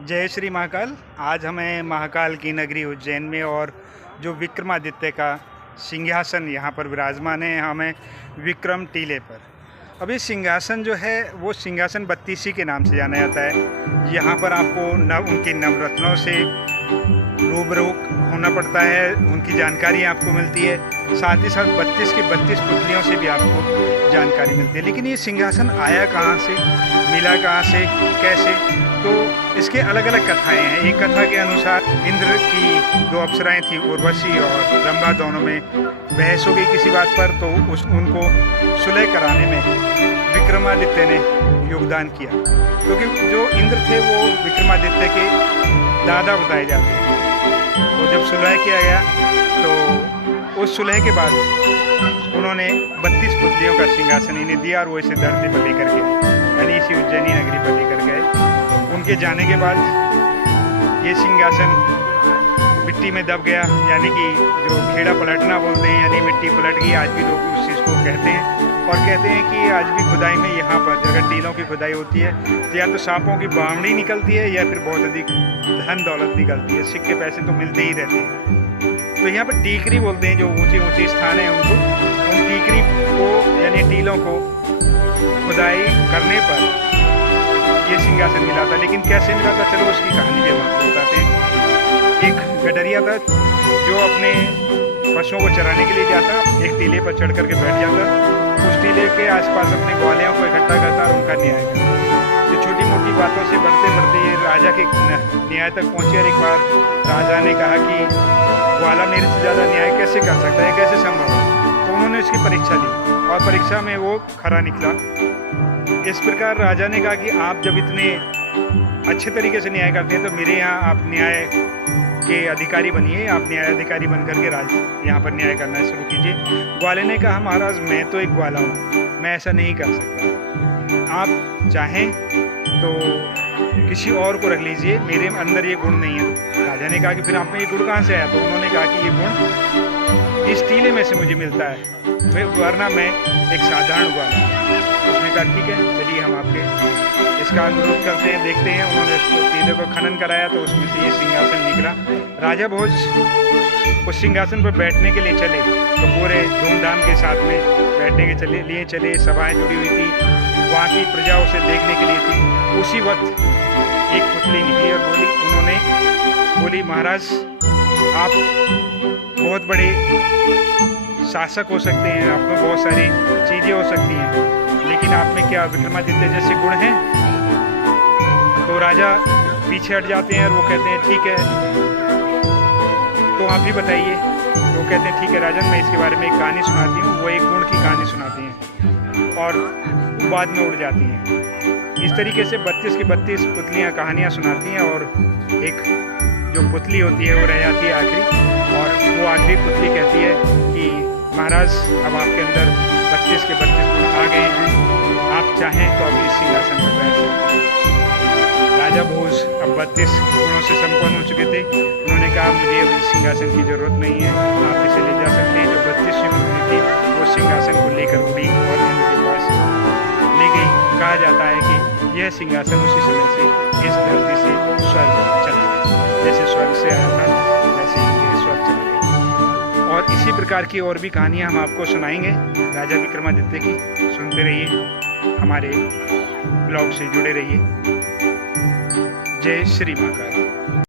जय श्री महाकाल। आज हमें महाकाल की नगरी उज्जैन में और जो विक्रमादित्य का सिंहासन यहाँ पर विराजमान है, हमें विक्रम टीले पर। अब ये सिंहासन जो है वो सिंहासन बत्तीसी के नाम से जाना जाता है। यहाँ पर आपको उनके नवरत्नों से रूबरू होना पड़ता है, उनकी जानकारी आपको मिलती है। साथ ही साथ 32 की 32 पुतलियों से भी आपको जानकारी मिलती है। लेकिन ये सिंहासन आया कहाँ से, मिला कहाँ से, कैसे, तो इसके अलग अलग कथाएं हैं। एक कथा के अनुसार इंद्र की दो अप्सराएं थी, उर्वशी और रंभा, दोनों में बहस हो गई किसी बात पर, तो उनको सुलह कराने में विक्रमादित्य ने योगदान किया, क्योंकि जो इंद्र थे वो विक्रमादित्य के दादा बताए जाते हैं। तो जब सुलह किया गया तो उस सुलह के बाद उन्होंने 32 पुतलियों का सिंहासन इन्हें दिया और वो इसे धरती पर लेकर गए, यानी इसी उज्जैनी नगरी पर लेकर गए। उनके जाने के बाद ये सिंहासन मिट्टी में दब गया, यानी कि जो खेड़ा पलटना बोलते हैं, यानी मिट्टी पलट गई। आज भी लोग उस चीज़ को कहते हैं और कहते हैं कि आज भी खुदाई में यहाँ पर अगर टीलों की खुदाई होती है तो या तो सांपों की बावड़ी निकलती है या फिर बहुत अधिक धन दौलत निकलती है। सिक्के पैसे तो मिलते ही रहते हैं। तो यहाँ पर टीकरी बोलते हैं, जो ऊंचे ऊंचे स्थान है उनको, उन टीकरी को यानी टीलों को खुदाई करने पर ये सिंहासन मिला था। लेकिन कैसे मिला था, चलो उसकी कहानी भी हम आपको बताते हैं। एक गडरिया था जो अपने पशुओं को चराने के लिए जाता, एक टीले पर चढ़ करके बैठ जाता, उस टीले के आसपास अपने ग्वालियों को इकट्ठा करता और उनका न्याय करता। जो छोटी मोटी बातों से बढ़ते बढ़ते ये राजा के न्याय तक पहुंचे। और एक बार राजा ने कहा कि ग्वाला मेरे से ज़्यादा न्याय कैसे कर सकता है, कैसे संभव है। तो उन्होंने उसकी परीक्षा ली और परीक्षा में वो खरा निकला। इस प्रकार राजा ने कहा कि आप जब इतने अच्छे तरीके से न्याय करते हैं तो मेरे यहाँ आप न्याय के अधिकारी बनिए, आप न्याय अधिकारी बन करके यहाँ पर न्याय करना शुरू कीजिए। ग्वाले ने कहा, महाराज मैं तो एक ग्वाला हूँ, मैं ऐसा नहीं कर सकता। आप चाहें तो किसी और को रख लीजिए, मेरे अंदर ये गुण नहीं है। राजा ने कहा कि फिर आप में ये गुण कहाँ से आया? तो उन्होंने कहा कि ये गुण इस टीले में से मुझे मिलता है, वरना मैं एक साधारण ग्वाला हूँ। उसने कहा ठीक है, चलिए हम आपके इसका अनुरोध करते हैं, देखते हैं। उन्होंने उसको टीले को खनन कराया तो उसमें से ये सिंहासन निकला। राजा भोज उस सिंहासन पर बैठने के लिए चले तो पूरे धूमधाम के साथ में बैठने के लिए चले। सभाएं जुड़ी हुई थी, वहाँ की प्रजा उसे देखने के लिए थी। उसी वक्त एक पुतली निकली और बोली महाराज आप बहुत बड़े शासक हो सकते हैं, आप में बहुत सारी चीज़ें हो सकती हैं, लेकिन आप में क्या विक्रमादित्य जैसे गुण हैं? तो राजा पीछे हट जाते हैं और वो कहते हैं ठीक है, तो आप ही बताइए। तो वो कहते हैं ठीक है राजन, मैं इसके बारे में एक कहानी सुनाती हूँ। वो एक गुण की कहानी सुनाती हैं और बाद में उड़ जाती हैं। इस तरीके से 32 की 32 पुतलियाँ कहानियाँ सुनाती हैं और एक जो पुतली होती है वो रह जाती है आखिरी। और वो आखिरी पुतली कहती है कि महाराज अब आपके अंदर 32 के 32 गुण आ गए हैं, आप चाहें तो अभी इस सिंहासन पर बैठ सकते हैं। राजा भोज अब 32 गुणों से संपन्न हो चुके थे। उन्होंने कहा मुझे अब इस सिंहासन की जरूरत नहीं है, आप इसे ले जा सकते हैं। जो 32वीं पुतली थी वो सिंहासन को लेकर उड़ी और इंद्र के पास ले गई। कहा जाता है कि यह सिंहासन उसी समय से इस धरती से स्वर्ग चला गया। जैसे स्वर्ग से आया था वैसे ही ये स्वर्ग चला गया। और इसी प्रकार की और भी कहानियाँ हम आपको सुनाएंगे राजा विक्रमादित्य की। सुनते रहिए, हमारे ब्लॉग से जुड़े रहिए। जय श्री महाकाल।